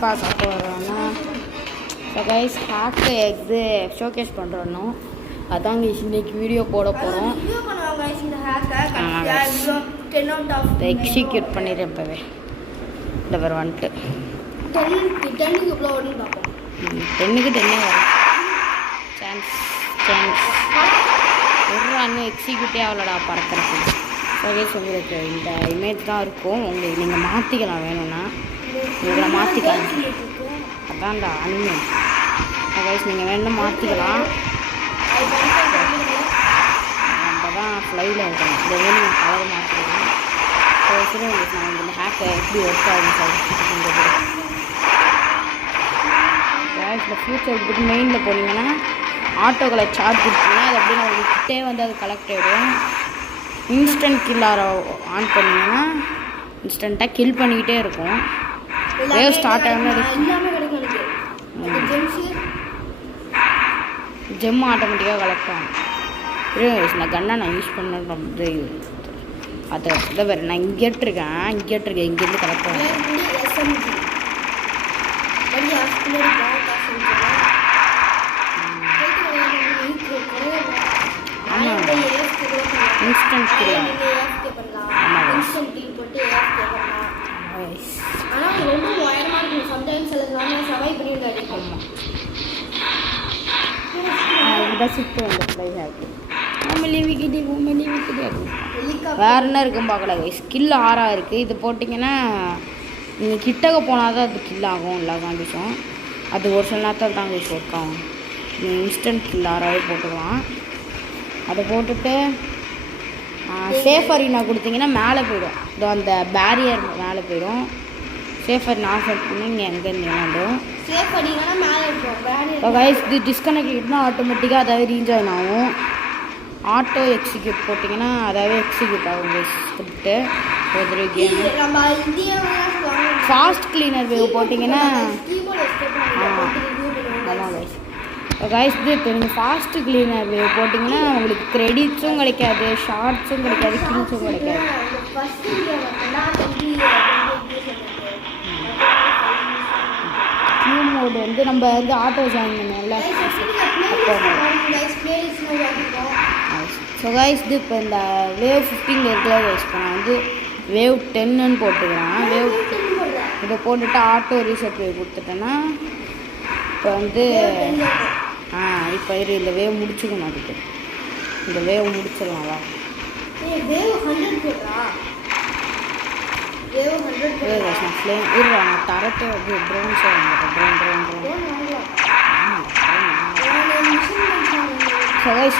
என்னப்பா சாப்பிட்டு வரோன்னா ஸோ கைஸ் ஹேக்கு எக்ஸு ஷோகேஸ் பண்ணுறோன்னு அதாங்க இன்னைக்கு வீடியோ போட போகிறோம். எக்ஸிக்யூட் பண்ணிடுறேன் இப்போவே. இந்த பேர் வந்துட்டு 10க்கு 10 வரும். சான்ஸ் ஒரு எக்ஸிக்யூட்டே அவ்வளோடா பறக்கிறதுக்கு. ஸோ உங்களுக்கு இந்த இமேஜ் தான் இருக்கும். உங்களுக்கு நீங்கள் மாற்றிக்கலாம் வேணும்னா உங்களை மாற்றிக்கலாம். அதான் இந்த அனிமேட் கைஸ் நீங்கள் வேணும் மாற்றிக்கலாம். நம்ம தான் ஃப்ளைவில் இருக்கணும். இந்த வேணும் கலர் மாற்றிக்கலாம். ஸோ நான் இந்த ஹேக்கை எப்படி ஒர்க் ஆகும் சார் இந்த ஃபியூச்சர் இதுக்கு மெயினில் போனீங்கன்னா ஆட்டோக்களை சார்ஜ் கொடுத்தீங்கன்னா அது அப்படியே உங்களுக்கு கிட்டே வந்து அது கலெக்ட் ஆகிடும். இன்ஸ்டன்ட் கில்லாரை ஆன் பண்ணிங்கன்னா இன்ஸ்டண்ட்டாக கில் பண்ணிக்கிட்டே இருக்கும். வேவ் ஸ்டார்ட் ஆகணும். ஜெம் ஆட்டோமேட்டிக்காக கலெக்ட் ஆகும். நான் கண்ணை நான் யூஸ் பண்ண அதை இதை வேறு நான் இங்கேட்டுருக்கேன் இங்கேருந்து கலெக்ட் ஆகும். ஆமாம் இன்ஸ்டன்ட் கில். ஆமாம் இதான் சுற்று வந்து ஃப்ளை ஹேக்கு வேறு என்ன இருக்குன்னு பார்க்கல. ஸ்கில் 6 இருக்குது. இது போட்டிங்கன்னா நீங்கள் கிட்டக்க போனால் தான் அது கில் ஆகும். எல்லா காண்டிஷும் அது ஒரு சில நேரத்தில் தான் உங்களுக்கு ஒர்க் ஆகும். நீங்கள் இன்ஸ்டன்ட் கில் 6 போட்டுக்கலாம். அதை போட்டுட்டு சேஃப் அரினா கொடுத்தீங்கன்னா மேலே போயிடும். இதோ அந்த பேரியர் மேலே போயிடும். சேஃப் அரினா ஆஃப் பண்ணி நீங்கள் எங்கேருந்து வேண்டும் இப்போ கைஸ் இது டிஸ்கனெக்ட்னா ஆட்டோமேட்டிக்காக அதாவது ரீஜாயின் ஆகும். ஆட்டோ எக்ஸிக்யூட் போட்டிங்கன்னா அதாவது எக்ஸிக்யூட் ஆகும் ஸ்கிரிப்ட்டு ஒரு கேம். ஃபாஸ்ட் கிளீனர் வேவ் போட்டிங்கன்னா ஆமாம் கைஸ் கைஸ் இது இப்போ நீங்கள் ஃபாஸ்ட்டு கிளீனர் வேவ் போட்டிங்கன்னா உங்களுக்கு கிரெடிட்ஸும் கிடைக்காது, ஷார்ட்ஸும் கிடைக்காது, கில்ஸும் கிடைக்காது. நியூ மோடு வந்து நம்ம வந்து ஆட்டோ ஜாயின் பண்ணல ஸோ கைஸ் இது இப்போ இந்த வேவ் 15 இருக்குல்ல கைஸ் இப்போ நான் வந்து வேவ் 10ன்னு போட்டுக்கிறேன். வேவ் இதை போட்டுட்டு ஆட்டோ ரீசெட் வேவ் கொடுத்துட்டேன்னா இப்போ வந்து இப்போ இந்த வேவ் முடிச்சுக்கணும். அதுக்கு இந்த வேவ் முடிச்சிடலாம்வா நான் தரத்தை வந்து ட்ரோன்ஸ்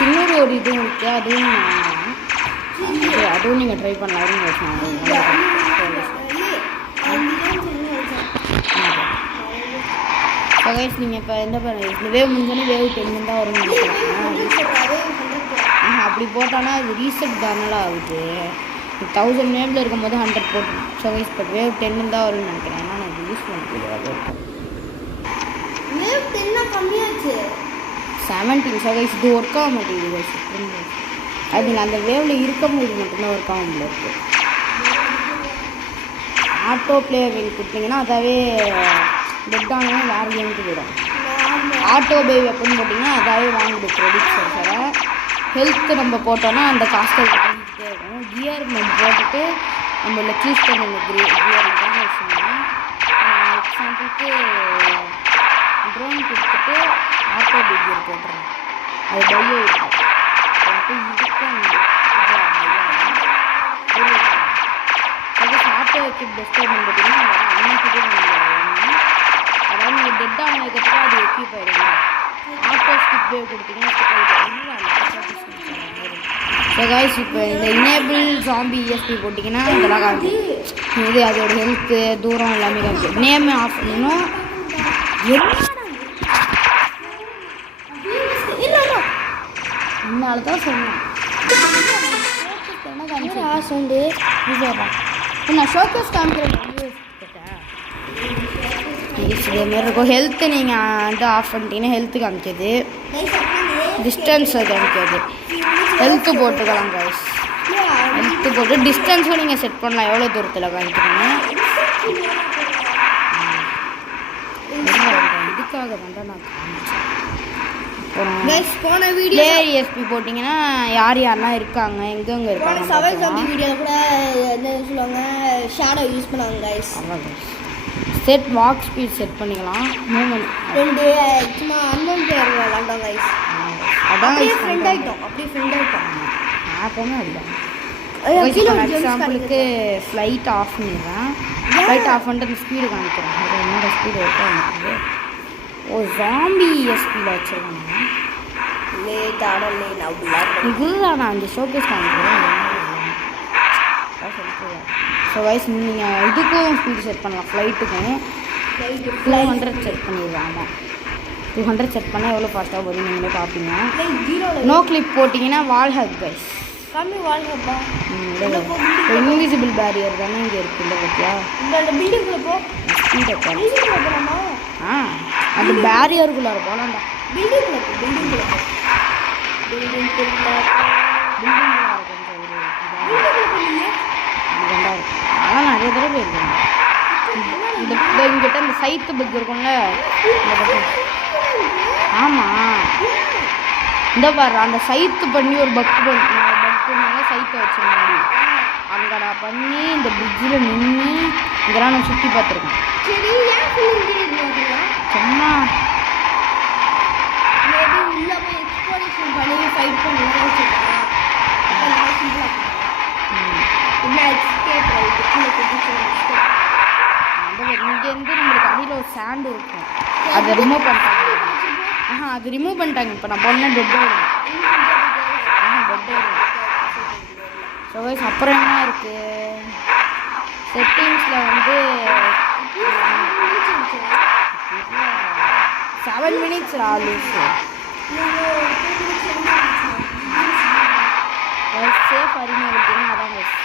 இன்னொரு ஒரு இதுவும் இருக்குது. அதுவும் நீங்கள் ட்ரை பண்ணலாம். கைஸ் நீங்கள் இப்போ என்ன பண்ண இந்த வேவ் முடிஞ்சோன்னே வேவ் 10 தான் வரும்னு நினைக்கிறேன். அப்படி போட்டோன்னா அது ரீசெட் தானால ஆகுது. 1000 நேமில் இருக்கும்போது 100 போட்டு. ஸோ கைஸ் இப்போ வேவ் 10 தான் வரும்னு நினைக்கிறேன். ஆனால் நான் யூஸ் பண்ணிக்கிறேன். வேவ் 10 கம்மியாச்சு 17. ஸோ கைஸ் இது ஒர்க் ஆக மாட்டேங்குது கைஸ். அது அந்த வேவில் இருக்கும்போது மட்டும்தான் ஒர்க் ஆக முடியாது. ஆட்டோ பிளேயர் வேவ் கொடுத்தீங்கன்னா அதாவே டெட் ஆனால் வேறு கேமுக்கு போயிடும். ஆட்டோ பே வெப்பன் போட்டிங்கன்னா அதாவே வாங்கிடும் க்ரெடிட்ஸ். சார் ஹெல்த்து நம்ம போட்டோன்னா அந்த காஸ்ட்டை வாங்கிக்கிட்டே இருக்கும். கியர் நம்ம போட்டுட்டு நம்மள சூஸ் பண்ண கியர் தான் வச்சுக்கோங்க. எக்ஸாம்பிளுக்கு ட்ரோன் கொடுத்துட்டு ஆட்டோ பே கியர் போட்டுறேன். அது பையோ இருக்கும். இதுக்கு ஆட்டோ எக்யூப் பெஸ்ட்டாக போட்டிங்கன்னா அன்னைக்கு அதாவது நீங்கள் டெட் ஆனதுக்கப்புறம் அது எக்யூப் ஆகிடுங்க. ஆட்டோ ஸ்கிப் வேவ் கொடுத்தீங்கன்னா ஸோ கைஸ் இப்போ இந்த இனேபிள் ஜாம்பி ESP போட்டிங்கன்னா இதெல்லாம் காமிக்கும். இது அதோட ஹெல்த்து தூரம் எல்லாமே காமிக்கும். நேமே ஆஃப் பண்ணணும். இதனால தான் சொன்னேன் காமிச்சு நான் ஷோகேஸ் காமிக்கிறேன். இதேமாரி இருக்கும். ஹெல்த்து நீங்கள் வந்து ஆஃப் பண்ணிட்டீங்கன்னா ஹெல்த்து காமிக்கிது, டிஸ்டன்ஸை காமிக்காது. ஹெல்த்து போட்டுக்கலாம் கைஸ். ஹெல்த்து போட்டு டிஸ்டன்ஸும் நீங்கள் செட் பண்ணலாம். எவ்வளோ தூரத்தில் காமிக்கிறீங்க அதுக்காக தான் நான் காமிச்சேன். கைஸ் போன வீடியோ பிளேயர் ESP போட்டிங்கன்னா யாரெல்லாம் இருக்காங்க எங்கெங்கே இருக்காங்க சவை ஜாம்பி வீடியோ கூட என்ன சொல்லுவாங்க ஷேடோ யூஸ் பண்ணுவாங்க guys. Set walk speed set பண்ணிக்கலாம். மூவ்மெண்ட் 2 சும்மா அன்னோன் பிளேயர் விளையாண்டோம் கைஸ். அதான் ஃப்ரெண்ட் ஆயிட்டோம். அப்படியே ஃப்ரெண்ட் ஆயிட்டோம். ஆப்பமே அதுதான். எக்ஸாம்பிளுக்கு ஃப்ளைட் ஆஃப் பண்ணிடுறேன். ஃப்ளைட் ஆஃப் பண்ணிட்டு அந்த ஸ்பீடு காமிக்கிறேன். அது என்னோட ஸ்பீடு ஒர்க் ஆகிட்டு ஓ ஜாம்பி ESPயில் வச்சுருக்காங்க. இதுதான் நான் அந்த ஷோகேஸ் காமிக்கிறேன். ஸோ வைஸ் நீங்கள் இதுக்கும் ஸ்பீடு செட் பண்ணலாம். ஃப்ளைட்டுக்கும் 200 செட் பண்ணிடுவேன். ஆமாம் 200 செட் பண்ணால் எவ்வளோ ஃபாஸ்ட்டாக போகுது நீங்களே பார்ப்பீங்க. நோ கிளிப் போட்டிங்கன்னா வால் ஹக் கைஸ். இன்விசிபிள் பேரியர் தானே இங்கே இருக்குது. இல்லை பார்த்தியா இந்த பில்டிங்குள்ளே போ. ஸ்பீடை போகலாமா? அந்த பேரியருக்குள்ளே போகலாம்டா. பில்டிங்குள்ளே ஆனால் நிறைய தடவை போயிருக்கேன். இந்த இங்கிட்ட இந்த சைத்து பக் இருக்கும்ல. ஆமாம் இந்த பாரு அந்த சைத்து பண்ணி ஒரு பக்குனால சைத்தை வச்ச மாதிரி அங்கடா பண்ணி இந்த பிரிட்ஜில் நின்று இங்கெல்லாம் நான் சுற்றி பார்த்துருக்கேன். சும்மா இங்கேருந்து நம்மளுக்கு அடியில் ஒரு சாண்டு இருக்கும். அதை ரிமூவ் பண்ணிட்டாங்க. அது ரிமூவ் பண்ணிட்டாங்க. இப்போ நான் பொண்ணை டெட் ஆகிடும். டெட் ஆகிடும். ஸோ வைஸ் அப்புறம் என்ன இருக்குது செட்டிங்ஸில் வந்து 7 minutes ஆல்வேஸ் சேஃப் அருமையாக விட்டீங்கன்னா அதான் கைஸ்.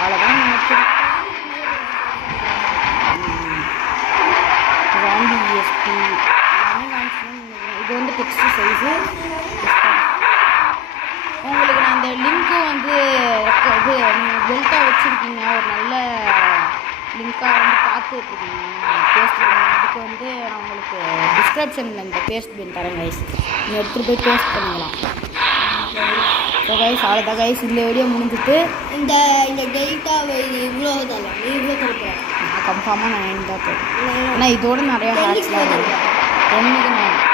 அவ்வளோதான் நினைக்கிறேன். ஜாம்பி ESP எல்லாமே காமிச்சுன்னு இது வந்து டெக்ஸ்ட் சைஸு. உங்களுக்கு நான் அந்த லிங்க்கும் வந்து இது நீங்கள் பெல்ட்டாக வச்சுருக்கீங்க ஒரு நல்ல லிங்க்காக வந்து பார்த்துட்ருக்கீங்க பேஸ்ட் பண்ணி அதுக்கு வந்து நான் உங்களுக்கு டிஸ்கிரிப்ஷனில் இந்த பேஸ்ட் பின் தரேன் கைஸ். நீங்கள் எடுத்துகிட்டு போய் பேஸ்ட் பண்ணிக்கலாம். ஸோ கைஸ் அவ்வளோதான் கைஸ். இந்த வீடியோ முடிஞ்சிட்டு இந்த டெல்டாவை இவ்வளோ தரலாம். நீ இவ்வளோ கொடுக்குறேன். நான் கன்ஃபார்மாக 9 தான் போடுறேன். ஆனால் இதோட நிறையா ஹேக்ஸ்லாம் இருக்குது. 10க்கு 9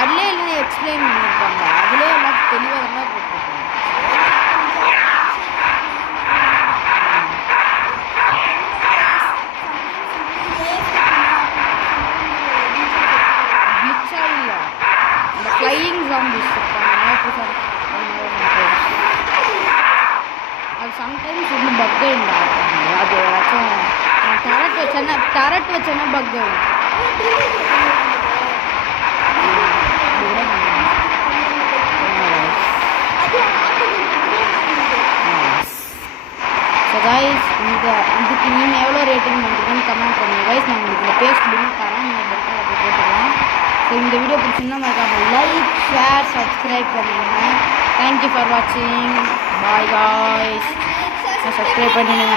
அதுலேயே எல்லாம் எக்ஸ்பிளைன் பண்ணியிருப்பாங்க. அதுலேயே எல்லாம் தெளிவாக தான் போட்டிருக்காங்க. கிளிச்சாக இல்லை இந்த ஃப்ளையிங் ஜாம்பிஸ் இருக்காங்க. அது சம்டைம்ஸ் வந்து பக் ஆகிடும். அது ஏதாச்சும் டரட் வச்சேன்னா பக் ஆகிடும். ஸோ கைஸ் இதுக்கு நீங்கள் எவ்வளோ ரேட்டிங் பண்ணுறீங்கன்னு கமெண்ட் பண்ணுங்கள் கைஸ். நான் உங்களுக்கு இந்த பேஸ்ட் பின்னு தரேன். நீங்கள் பெல்ட்டாக அதை போட்டுக்கலாம். ஸோ இந்த வீடியோ பிடிச்சிருந்தா மறக்காம லைக் ஷேர் சப்ஸ்கிரைப் பண்ணிடுங்க. தேங்க்யூ ஃபார் வாட்சிங். Bye guys. சப்ஸ்கிரைப் பண்ணிடுங்க.